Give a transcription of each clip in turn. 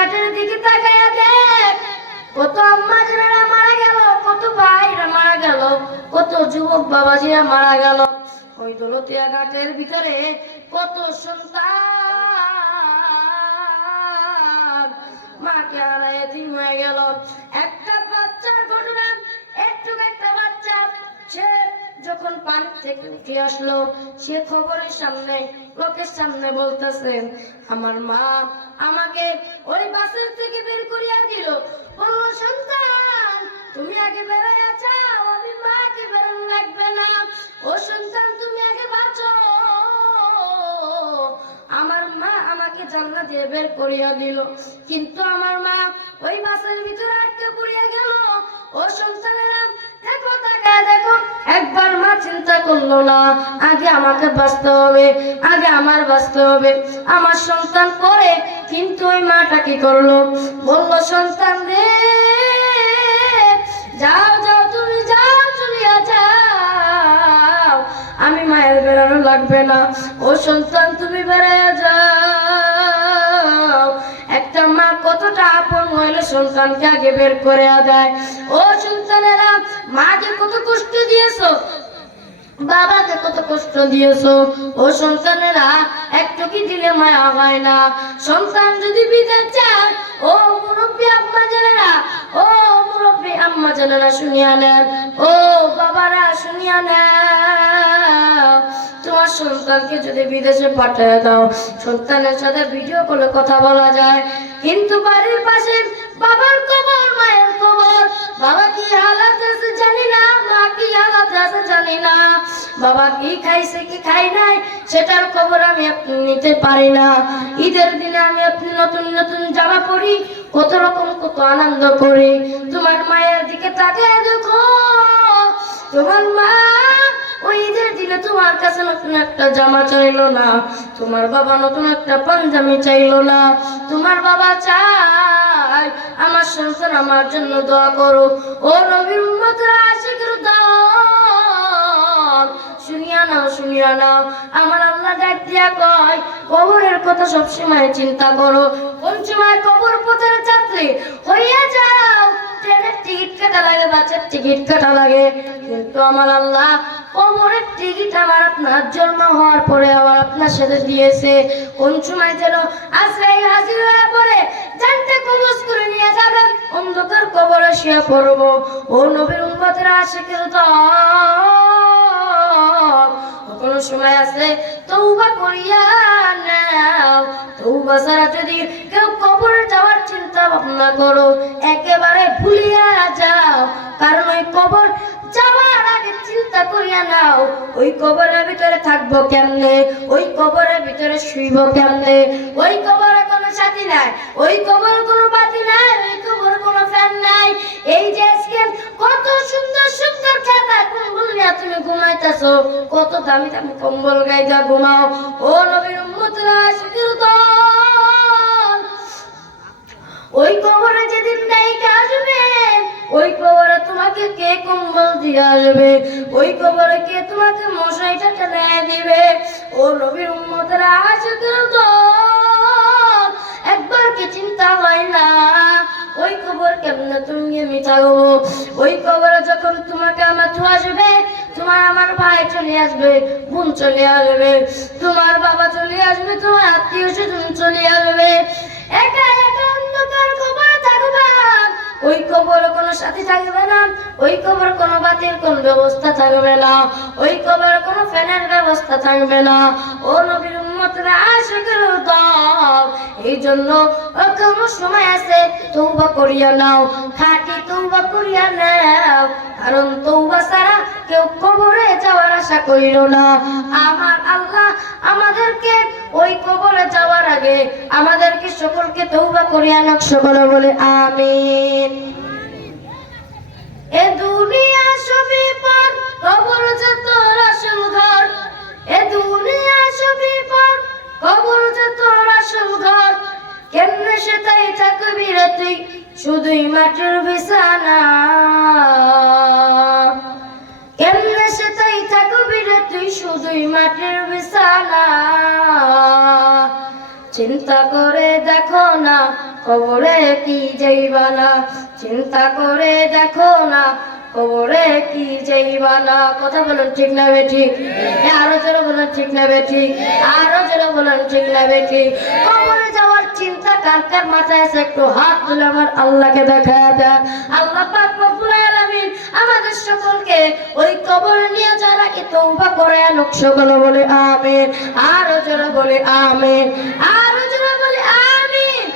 ঘাটের দিকে তাকায়া দেখ, কত আম্মা জানেরা মারা গেল, কত ভাইরা মারা গেল, কত যুবক বাবাজিরা মারা গেল। ওই দৌলতিয়া ঘাটের ভিতরে কত সন্তান মাকে হারায় এতিম হয়ে গেল। একটা বাচ্চার ঘটনা, একটু একটা বাচ্চা সে যখন পানি থেকে উঠে আসলো, সে খবরের সামনে, লোকের সামনে বলতেছে, আমার মা আমাকে ওই বাসের থেকে বের করিয়া দিল। বলল, সন্তান তুমি আগে বেড়াইয়া যাও, আমি মাকে বেরোনো লাগবে না। ও সন্তান তুমি আগে বাঁচো, আমার মা আমাকে জান্নাত দিয়ে বের করিয়া দিল। কিন্তু আমার মা ওই বাসের ভিতরে আটকে পড়িয়া গেল। ও সন্তানেরা দেখো, তাকায় দেখো, একবার মা চিন্তা করলো না, আগে আমাকে বাঁচতে হবে, আগে আমার বাঁচতে হবে, আমার সন্তান পরে। কিন্তু ওই মাটা কি করলো, বললো, সন্তান রে যাও যাও, তুমি যাও, চলিয়া যাও, আমি মায়ের বেরোনো লাগবে না। ও সন্তান তুমি বেড়াইয়া যাও। একটা মা কতটা আপন হইলে সন্তানকে আগে বের করে দেয়। ও সন্তানেরা, মাকে কত কষ্ট দিয়েছো, বাবাকে কত কষ্ট দিয়েছো। ও সন্তানেরা, একটু কি দিলে মায়া হয় না? সন্তান যদি বিদেশ যায়, ও মুরব্বী আম্মা জানেরা, ও মুরব্বী আম্মা জানেরা শুনিয়া নেন, ও বাবারা শুনিয়া নেন, তোমার সন্তানকে যদি বিদেশে পাঠিয়ে দাও, সন্তানের সাথে ভিডিও কলে কথা বলা যায়, কিন্তু বাড়ির পাশে বাবার কবর, মায়ের কবর, বাবা কি হালাত আছে জানি না, মা কি হালাত আছে জানি না, বাবা কি খাইছে কি খাই নাই সেটার খবর আমি আপনি নিতে পারি না। ঈদের দিনে আমি আপনি নতুন নতুন জামা পরি, কত রকম কত আনন্দ করি। তোমার মায়ের দিকে তাকিয়ে দেখো, তোমার মা ওই ঈদের দিনে তোমার কাছে নতুন একটা জামা চাইলো না, তোমার বাবা নতুন একটা পাঞ্জাবি চাইলো না, তোমার বাবা চাই আমার সন্তান আমার জন্য দোয়া করো। ও নবীর উম্মতরা, আশিকের দল, শুনিয়া নাও, শুনিয়া নাও, আমার আল্লাহ ডাক দিয়া কয়, কবরের কথা সবসময় চিন্তা করো। কোন সময় কবর পথের যাত্রী হইয়া যাও, ট্রেনের টিকিট কাটা লাগে, বাসের টিকিট কাটা লাগে, কিন্তু আমার আল্লাহ কবরের টিকিট আমার আপনার জন্ম হওয়ার পরে আবার আপনার সাথে দিয়েছে। কোন সময় যেন আজরাইল হাজির হয়ে পড়ে জানতে কবজ করে নিয়ে যাবেন, অন্ধকার কবরে শুয়ে পড়বো। ও নবীর উম্মতেরা, আশিকের দল, কোন সময় আছে তওবা করিয়া নাও। তওবা ছাড়া যদি কেউ কবরে যাওয়ার চিন্তা ভাবনা করো, একেবারে ভুলিয়া যাও, কারণ ওই কবর যাওয়ার আগে চিন্তা করিয়া নাও, ওই কবরের ভিতরে থাকবো কেমনে, ওই কবরের ভিতরে শুইব কেমনে, ওই কবরে কোনো সাথী নাই, ওই কবরে কোনো বাতি নাই, ওই কবরে কোনো ফ্যান নাই। এই যে আজকে কত সুন্দর সুন্দর খাতা কম্বল নিয়ে তুমি ঘুমাইতেছো, কত দামি দামি কম্বল গাইয়া ঘুমাও। ও নবীর উম্মতরা, আশিকের দল, ওই কবরে যেদিন ডাইকা আসবে, ওই কবরে তোমাকে কে কম্বল দিয়ে আসবে, ওই কবরে কে তোমাকে মশাইটা টেনে দিবে। ও নবীর উম্মতেরা, আশিকের দল, একবার কি চিন্তা হয় না ওই কবর কেমনে তুমি আমি থাকবো? ওই কবরে যখন তোমাকে আমার আসবে, তোমার আমার ভাই চলে আসবে, বোন চলে আসবে, তোমার বাবা চলে আসবে, তোমার আত্মীয় স্বজন চলে আসবে, একা একা অন্ধকার কবরে থাকবা। ওই কবরে কোনো সাথী থাকবে না, ওই কবরে কোনো বাতির কোন ব্যবস্থা থাকবে না, ওই কবরে কোনো ফ্যানের ব্যবস্থা থাকবে না। ও নবীর উম্মতরা, আশিকের দল, এই জন্য কোনো সময় আছে তওবা করিয়া নাও, খাঁটি তওবা করিয়া নাও, কারণ তওবা ছাড়া কেউ কবরে যাওয়ার আশা করিল না। আমার আল্লাহ আমাদেরকে ওই কবরে যাওয়ার আগে আমাদেরকে সকলকে তওবা করিয়া নাও, সকলে বলে আমিন। এ দুনিয়া সবই পর, কবর যে তোর আসল ঘর, এ দুনিয়া সবই পর, কবর যে তোর আসল ঘর, কেমনে সে তাই থাকবি রে তুই, শুধুই মাটির বিছানা, কেমনে সে তাই থাকবি রে তুই, শুধুই মাটির বিছানা, চিন্তা করে দেখো না কবরে কি যাইবা না, চিন্তা করে দেখো না কবরে কি যাইবা না। কথা বলেন ঠিক না বেঠিক? আরো জোরে বলেন ঠিক না বেঠিক? আরো জোরে বলেন ঠিক না বেঠিক? কবরে যাওয়ার চিন্তা কার কার মাথায় আছে একটু হাত তুলে আমার আল্লাহকে দেখা দেয়। আল্লাহ পাক রব্বুল আলামিন আমাদের সকলকে ওই কবরে নিয়ে যারা কি তওবা করে আনুক, সকলে বলে আমিন। আরো জোরে বলে আমিন, আরো জোরে বলে আমিন।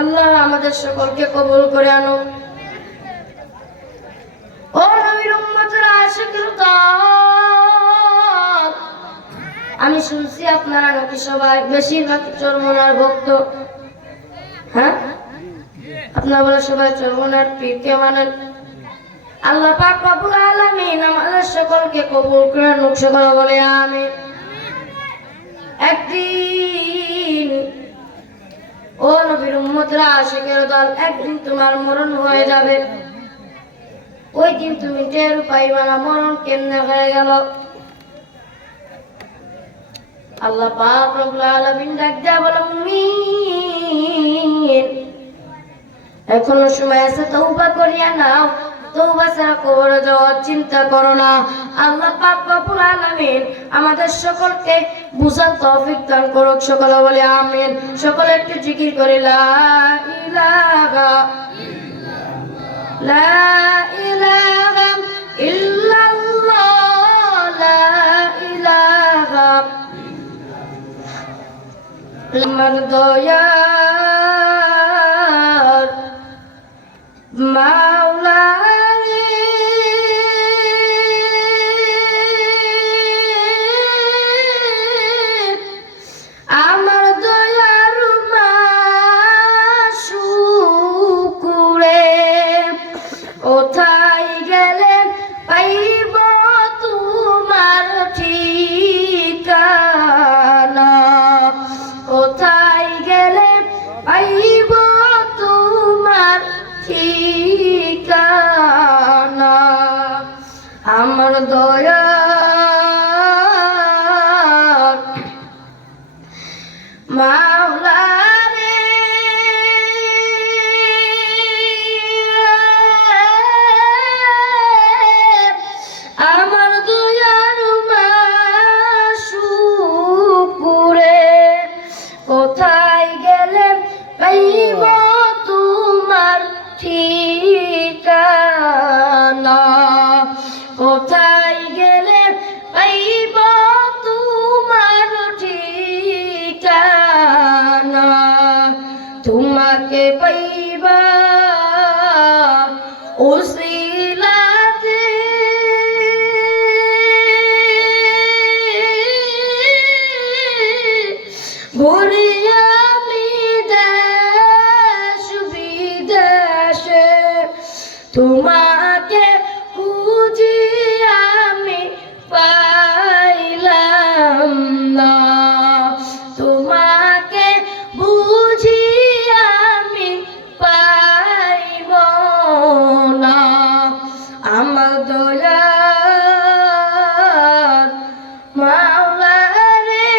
আল্লাহ আমাদের সকলকে কবুল করে আনুক। ও নবীর উম্মতরা, আশিকুল দল, আমি শুনছি আপনারা নাকি সবাই বেশিরভাগ চরমনার ভক্ত। হ্যাঁ, আপনারা বলে সবাই চরমনার পীরকে মানেন। আল্লাহ পাক রব্বুল আলামিন আমাদের সকলকে কবুল করে নিক, সকলে বলে আমিন। একদিন ও নবীর উম্মতরা, আশিকের দল, একদিন তোমার মরণ হয়ে যাবে। ওই দিন তুমি টের পাইবা না মরণ কেমনে হয়ে গেল। আল্লাহ পাক রব্বুল আলামিন ডাক দেয়া বলে, মুমিন এখনো সময় আছে, তওবা করিয়া নাও, তওবা ছাড়া কবরে যাওয়ার চিন্তা করো না। আল্লাহ পাক রব্বুল আলামিন আমাদের সকলকে বুঝার তৌফিক দান করুক, সকলে বলে আমিন। সকলে একটু জিকির করে লা ইলাহা লা ইলাহা ইল্লাল্লাহ, লা ইলাহা আমার দয়ার মাওলা রে, আমার দয়ার মাশুকুরে, কোথায় গেলে পাইব তোমার ঠিকানা, কোথায় গেলে পাইব তোমার ঠিকানা। আমার দয়া মাওলা রে, আমার দয়ার মাশুকুরে, কোথায় গেলে পাইব তোমার ঠিকানা, কোথায় গেলে পাইব তোমার ঠিকানা। তোমাকে পাইবা উসিলাতে ঘুরি আমি দেশ বিদেশে, তোমাকে খুঁজি আমি পাইলাম না, তোমাকে বুঝি আমি পাইব না। আমার দয়ার মাওলা রে,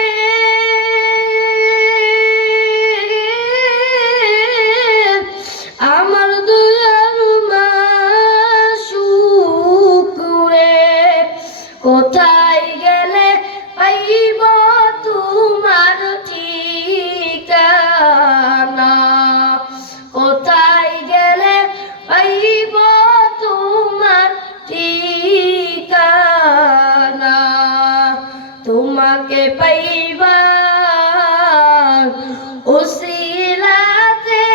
আমার দয়ার মাশুকুরে, কোথায় গেলে পাইব তোমার ঠিকানা, কোথায় গেলে পাইব তোমার ঠিকানা। তোমাকে পাইবা উসিলাতে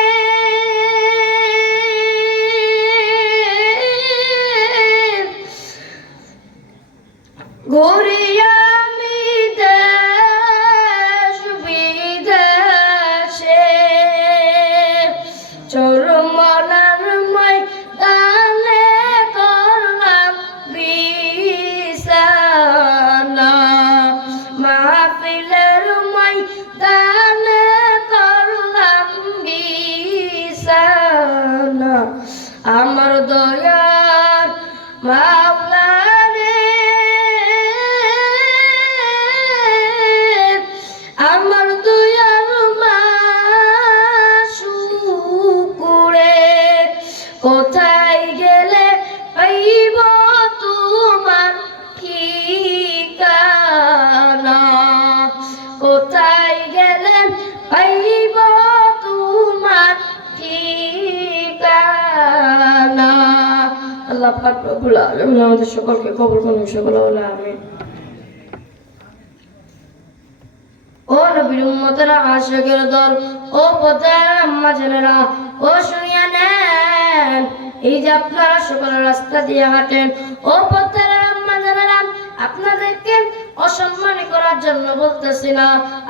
ঘুরি আমি দেশ বিদেশে, চরমনার ময়দানে করলাম বিছানা, মাহফিলের ময়দানে করলাম বিছানা। আমার দয়ার মাওলা রে, আমার দয়ার কোথায় গেলে পাইব তোমার ঠিকানা, কোথায় গেলে পাইব তোমার ঠিকানা। আল্লাহ পাক রব্বুল আলামিন আমাদের সকলকে কবুল করুন, সকলে বলে আমিন। ও নবীর উম্মতেরা, আশিকের দল, ও পথের আম্মা জানেরা, ও শুনিয়া নেন, এই যে আপনারা সকলের রাস্তা দিয়ে হাঁটেন, ও পথের আম্মা জানেরা, আপনাদেরকে অসম্মান করার জন্য বলতেছি না,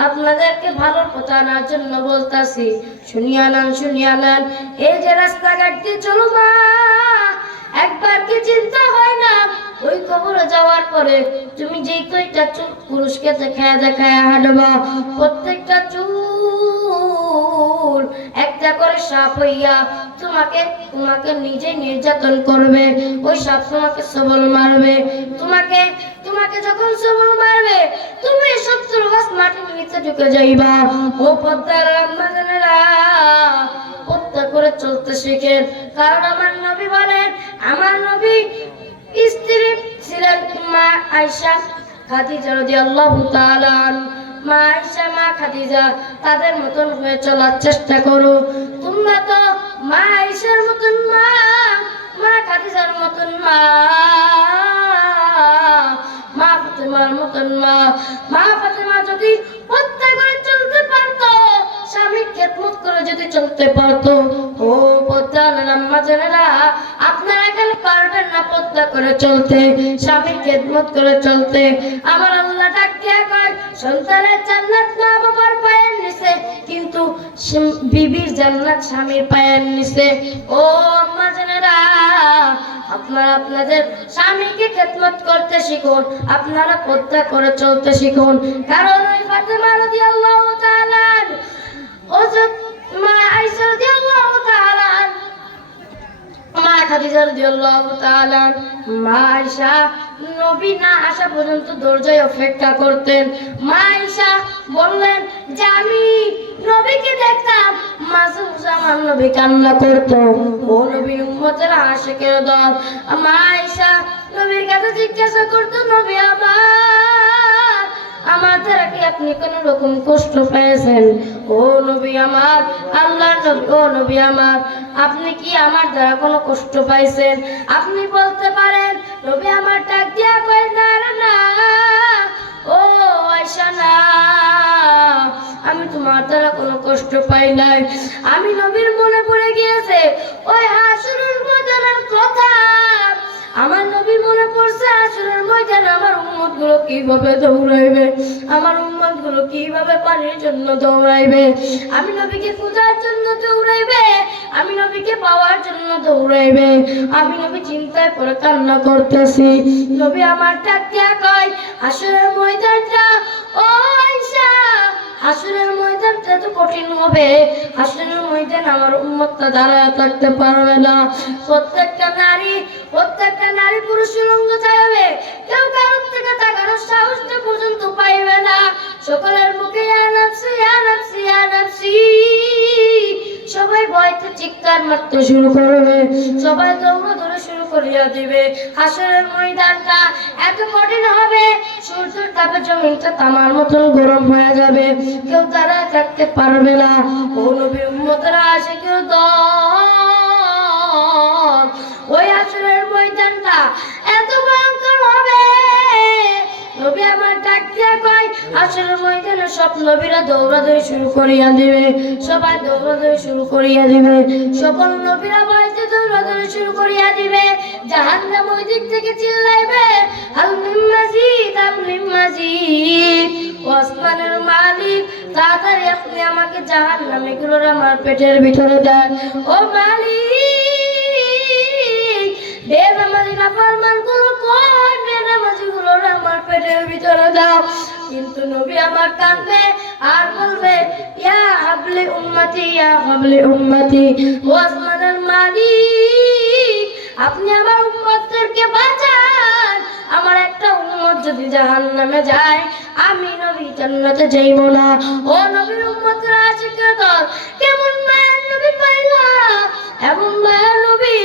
আপনাদেরকে ভালোর কথা আনার জন্য বলতেছি। শুনিয়া নেন, শুনিয়া নেন, এই যে রাস্তাঘাট দিয়ে চলবা, একবার কি চিন্তা হয় না ওই কবরে যাওয়ার পরে তুমি যেই কয়টা চুল পুরুষকে দেখায় দেখায় হাঁটবা, প্রত্যেকটা চুল একটা করে সাপ হইয়া তোমাকে তোমাকে নিজে নির্যাতন করবে। ওই সাপ তোমাকে সবল মারবে, তোমাকে তোমাকে যখন সবল মারবে তুমি 70 গাছ মাটির নিচে ঢুকে যাইবা। ও পদ্মার রাম্মাজানেরা, পদ্মা করে চলতে শিখেন, কারণ আমার নবী বলেন, আমার নবী স্ত্রী ছিলেন মা আয়েশা খাদিজা রাদিয়াল্লাহু তাআলা। মা আয়েশা, মা খাদিজা, তাদের মতন হয়ে চলার চেষ্টা করো। তোমরা তো মা আয়েশার মতন মা, মা খাদিজার মতন মা, মা ফাতেমার মতন মা। মা ফাতেমা যদি পর্দা করে চলতে পারতো, স্বামীর খেদমত করে যদি চলতে পারতো, ও পর্দার আম্মা জানেরা, আপনারা কেন পারবেন না পর্দা করে চলতে, স্বামীর খেদমত করে চলতে? আমার আল্লাহ ডাক দিয়া কয়, সন্তানের জান্নাত মা বাবার পায়ের নিচে, কিন্তু বিবির জান্নাত স্বামীর পায়ের নিচে। ও আম্মা জানেরা, আপনারা আপনাদের স্বামীকে খেদমত করতে শিখুন, আপনারা পর্দা করে চলতে শিখুন। কারণ ওই ফাতেমা রাদিয়াল্লাহু তাআলা, হযরত মা আয়েশা রাদিয়াল্লাহু তাআলা, মা খাদিজা রাদিয়াল্লাহু তাআলা, মা আয়েশা নবী না আসা পর্যন্ত দরজায় অপেক্ষা করতেন। মা আয়েশা বললেন যে আমি নবীকে দেখতাম, মাঝে মাঝে আমার নবী কান্না করতো। ও নবীর উম্মতেরা, আশিকের দল, মা আয়েশা নবীর কাছে জিজ্ঞাসা করতো, নবী আমার দ্বারা কি আপনি কোন রকম কষ্ট পেয়েছেন? ও নবী আমার, আল্লাহর নবী, ও নবী আমার, আপনি কি আমার দ্বারা কোনো কষ্ট পাইছেন? আপনি বলতে পারেন। নবী আমার ডাক দিয়া কয়, না না, ও আয়েশা না, আমি তোমার দ্বারা কোনো কষ্ট পাই নাই। আমি নবীর মনে পড়ে গিয়েছে ওই হাসরের ময়দানের কথা। আমার নবী মনে পড়ছে হাসরের ময়দানে আমার উম্মত গুলো কিভাবে দৌড়াইবে, আমার উম্মত গুলো কিভাবে পানির জন্য দৌড়াইবে, আমি নবীকে খোঁজার জন্য দৌড়াইবে, আমি নবীকে পাওয়ার জন্য দৌড়াইবে। আমি নবী চিন্তায় পড়ে কান্না করতেছি। নবী আমার ডাক দিয়া কয়, হাসরের ময়দানটা, ও আয়েশা, হাসরের ময়দানটা তো কঠিন হবে, হাসরের ময়দান আমার উম্মতটা দাঁড়ায় থাকতে পারবে না। প্রত্যেকটা নারী পুরুষের অঙ্গ চাইবে, কেউ কারোর থেকে তাকানোর সাহসটা পর্যন্ত পাইবে না। সকলের মুখে ইয়া নাফসি, ইয়া নাফসি, ইয়া নাফসি, সবাই ভয়তে চিৎকার মারতে শুরু করবে, সবাই দৌড়াদৌড়ি শুরু করিয়া দিবে। হাসরের ময়দানটা এত কঠিন হবে, সূর্যের তাপে জমিনটা তামার মতন গরম হয়ে যাবে, কেউ দাঁড়ায় থাকতে পারবে না। ও নবীর উম্মতেরা, আশিকের দল, ওই হাসরের ময়দানটা এত ভয়ঙ্কর হবে। নবী আমার ডাক দিয়া কয়, হাসরের ময়দানে সব নবীরা দৌড়াদৌড়ি শুরু করিয়া দিবে, সবাই দৌড়াদৌড়ি শুরু করিয়া দিবে, সকল নবীরা ভয়তে দৌড়াদৌড়ি শুরু করিয়া দিবে। জাহান্নাম ওই দিক থেকে চিল্লাইবে, আল মিন মাজিদ, আল মিন মাজিদ, ও আসমানের মালিক, তাড়াতাড়ি আপনি আমাকে জাহান্নামে গুলোর আমার পেটের ভিতরে দেন। ও মালিক, বেনামাজি নাফরমান গুলো কোন, বেনামাজি গুলোর আমার পেটের ভিতরে দাও। কিন্তু নবী আমার কাঁদবে আর বলবে, ইয়া হাবলি উম্মতি, ইয়া হাবলি উম্মতি, ও আসমানের মালিক, আপনি আমার উম্মতদেরকে বাঁচান। আমার একটা উম্মত যদি জাহান্নামে যায়, আমি নবী জান্নাতে যাইব না। ও নবীর উম্মতরা, আশিকের দল, কেমন মায়ের নবী পাইলা, এমন মায়ের নবী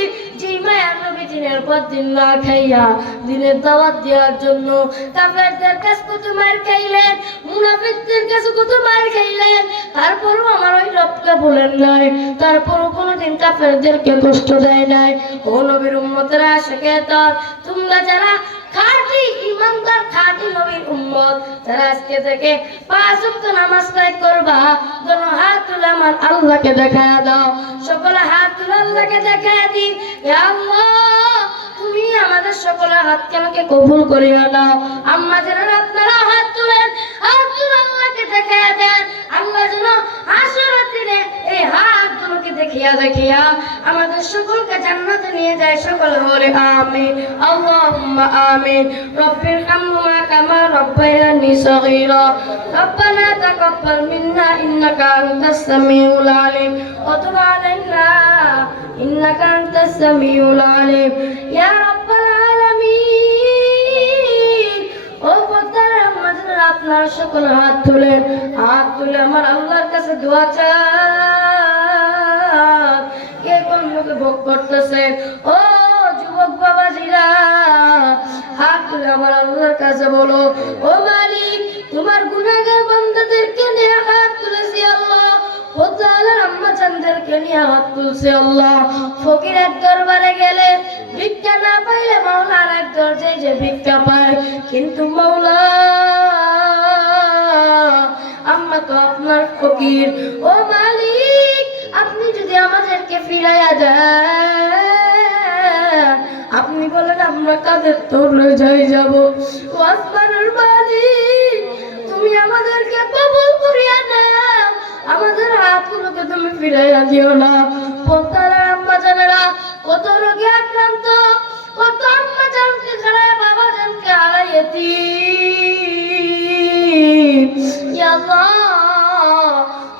দিন না খাইয়া দিনের দাওয়াত দেওয়ার জন্য কাফেরদের কাছে কত মার খাইলেন, মুনাফিকদের কাছে কত মার খাইলেন, তারপরও আমার ওই রবকে বলেন নাই, তারপরও কোনোদিন কাফেরদেরকে কষ্ট দেয় নাই। ও নবীর উম্মতেরা আশিকে তার, তোমরা যারা খাঁটি ইমানদার খাঁটি নবীর উম্মত, যারা আজকে থেকে 5 ওয়াক্ত নামাজ আদায় করবা, দোনো হাত তুলে আমার আল্লাহকে দেখায়া দাও। সকলে হাত তুলে আল্লাহকে দেখায়া দি, হে আল্লাহ তুমি আমাদের সকলের হাতকে আমাকে কবুল করিয়া নাও। আম্মা যারা আপনারা হাত তুলেন, হাত তুলে আল্লাহকে দেখায়া দেন। আল্লাহ যেন হাসরের দিনে এই হাতগুলোকে দেখিয়া দেখিয়া আমাদের সকলকে জান্নাতে নিয়ে যায়। সকলে বলে আমিন, আল্লাহুম্মা আমিন। রব্বির হামহুমা কামা রাব্বায়ানি সগীরা, রব্বানা তাকাব্বাল মিন্না ইন্নাকা আনতাস সামিউল আলিম ওয়া তুব আলাইনা ইন্নাকা আনতাস সামিউল আলিম ইয়া রাব্বাল আলামিন। ও পদ্মার আমাদের আপনারা সকল হাত তুলে আমার আল্লাহর কাছে দোয়া চান। কে কোন লোকে ভোগ করতেছেন, ও যুবক বাবাজিরা হাত তুলে আমার আল্লাহর কাছে বলো, ও মালিক তোমার গুনাহগার বান্দাদেরকে নিয়ে হাত তুলেছি আল্লাহ, পদ্মার আম্মা চাঁদেরকে নিয়ে হাত তুলছে আল্লাহ। ফকির এক দরবারে গেলে ভিক্ষা না পাইলে মাওলার এক দরজায় যে ভিক্ষা পায়, কিন্তু মাওলা আম্মা তো আপনার ফকির। ও মালিক আপনি যদি আমাদেরকে ফিরাইয়া দেন, আপনি বলেন আমরা কাদের তোরে যাই যাব। ও আসমানের মালিক তুমি আমাদেরকে কবুল করিয়া নাও, আমাদের হাতগুলোকে তুমি ফিরাইয়া দিও না। পদ্মার আম্মা জানেরা কত রোগে আক্রান্ত, কত আম্মা জানকে ছাড়ায় বাবা জানকে হারাইয়েছি। ইয়া আল্লাহ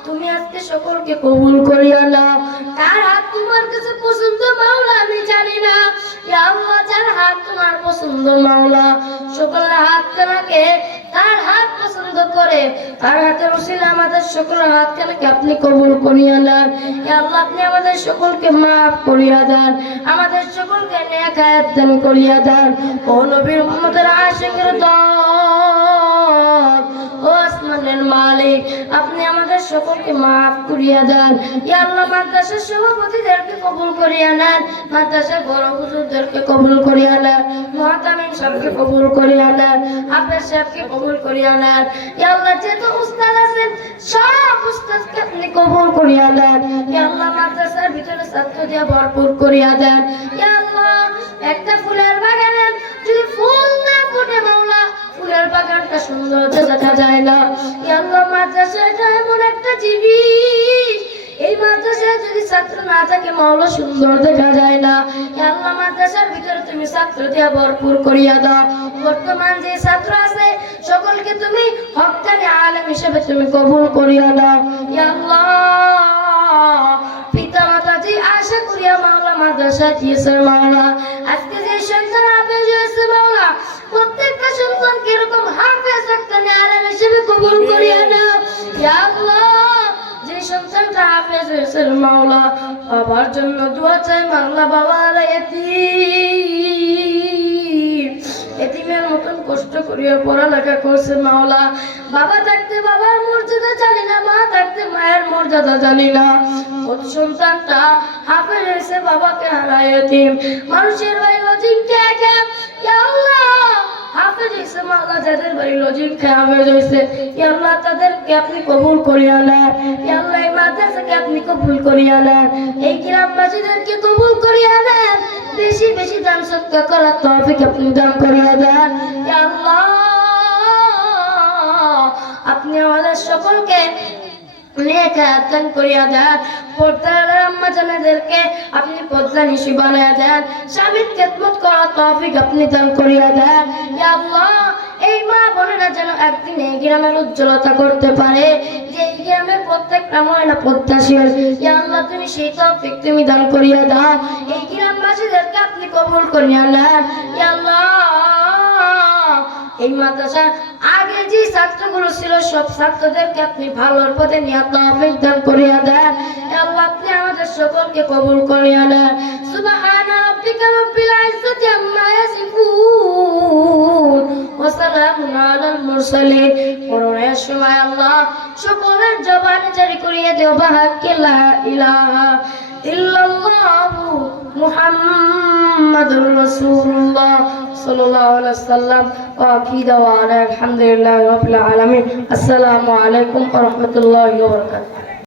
তুমি আজকে সকলকে কবুল করিয়া নাও। কার হাত তোমার কাছে পছন্দ মাওলা আমি জানি না, ইয়া আল্লাহ যার হাত তোমার পছন্দ মাওলা সকলের হাত কানাকে তার হাত পছন্দ করে, তার হাতের উসিলা আমাদের সকলের হাত কানাকে আপনি কবুল করিয়া নেন। ইয়া আল্লাহ আপনি আমাদের সকলকে মাফ করিয়া দেন, আমাদের সকলকে নেক হায়াত দান করিয়া দেন। ও নবীর উম্মতের আশিকের দল, ও আসমানের মালিক আপনি আমাদের সকলকে মাফ করিয়া দেন। ইয়া আল্লাহ মাদ্রাসার সভাপতিদেরকে কবুল করিয়া নেন, মাদ্রাসার বড় হুজুরদেরকে কবুল করিয়া নেন, মুহতামিম সাহেবকে কবুল করিয়া নেন, হাফেজ সাহেবকে কবুল করিয়া নেন। ইয়া আল্লাহ যত উস্তাদ আছেন সব উস্তাদকে আপনি কবুল করিয়া নেন। ইয়া আল্লাহ মাদ্রাসার ভিতরে ছাত্র দিয়ে ভরপুর করিয়া দেন। ইয়া আল্লাহ একটা ফুলের বাগানে যদি ফুল না ফুটে মাওলা ফুলের বাগানটা সুন্দর দেখা যায় না। ইয়া আল্লাহ মাদ্রাসাটা এমন একটা জিনিস, এই মাদ্রাসায় যদি ছাত্র না থাকে মাওলা সুন্দর দেখা যায় না। ইয়া আল্লাহ মাদ্রাসার ভিতরে তুমি ছাত্র দিয়ে ভরপুর করিয়া দাও। বর্তমান যে ছাত্র আছে সকলকে তুমি হক্কানি আলেম হিসেবে তুমি কবুল করিয়া দাও। ইয়া আল্লাহ পিতা মাতা যে আশা করিয়া মাওলা মাদ্রাসায় দিয়েছে মাওলা, আজকে যে সন্তান হাফেজ হয়েছে মাওলা প্রত্যেকটা সন্তানকে এরকম হাফেজ হক্কানি আলেম হিসেবে কবুল করিয়া দাও। ইয়া আল্লাহ যে সন্তানটা হাফেজ হয়েছে মাওলা বাবার জন্য দোয়া চাই মাওলা, বাবার এতিমের মতন কষ্ট করিয়া পড়ালেখা করছে মাওলা, বাবা থাকতে বাবার মর্যাদা জানি না, মা থাকতে মায়ের মর্যাদা জানি না। ওই সন্তানটা হাফেজ হয়েছে বাবাকে হারায় এতিম, মানুষের বাড়ি লজিং খেয়ে খেয়ে ইয়া আল্লাহ হাফেজ হয়েছে মাওলা, যাদের বাড়ি লজিং খেয়ে হাফেজ হয়েছে ইয়া আল্লাহ তাদেরকে আপনি কবুল করিয়া নেন। ইয়া আল্লাহ এই মাদ্রাসাকে আপনি কবুল করিয়া নেন, এই গ্রামবাসীদেরকে কবুল করিয়া নেন, বেশি বেশি দান সদকা করার তৌফিক আপনি দান করিয়া দেন। ইয়া আল্লাহ আপনি আমাদের সকলকে নেক হায়াত দান করিয়া দেন। পর্দার আম্মা জানেদেরকে আপনি পর্দা নিশি বানায়া দেন, স্বামীর খেদমত করার তৌফিক আপনি দান করিয়া দেন। ইয়া আল্লাহ এই মা বোনেরা যেন একদিন এই গ্রামের উজ্জ্বলতা করতে পারে, যে এই গ্রামের প্রত্যেকটা মহিলা প্রত্যাশীর। ইয়া আল্লাহ তুমি সেই তৌফিক তুমি দান করিয়া দাও, এই গ্রামবাসীদেরকে আপনি কবুল করিয়া নেন। ইয়া আল্লাহ এই মাদ্রাসা আগে যে ছাত্রগুলো ছিল সব ছাত্রদেরকে আপনি ভালোর পথে নিয়ে তৌফিক দান করিয়া দেন। আল্লাহ আপনি আমাদের সকলকে কবুল করিয়া নেয়। সুবহানা রাব্বিকা রাব্বিল ইজ্জাতি আম্মা ইয়াসিফুন ওয়া সালামুন আলাল মুরসালিন। মরণের সময় আল্লাহ সকলের জবানে জারি করিয়ে দেও বাহাক্কে লা ইলাহা ইল্লাল্লাহু মুহাম্মাদুর রাসূলুল্লাহ সাল্লাল্লাহু আলাইহি ওয়াসাল্লাম। ওয়া আখিরু দাওয়ানা আলহামদুলিল্লাহি রাব্বিল আলামিন। আসসালামু আলাইকুম ওয়া রাহমাতুল্লাহি ওয়া বারাকাতুহু।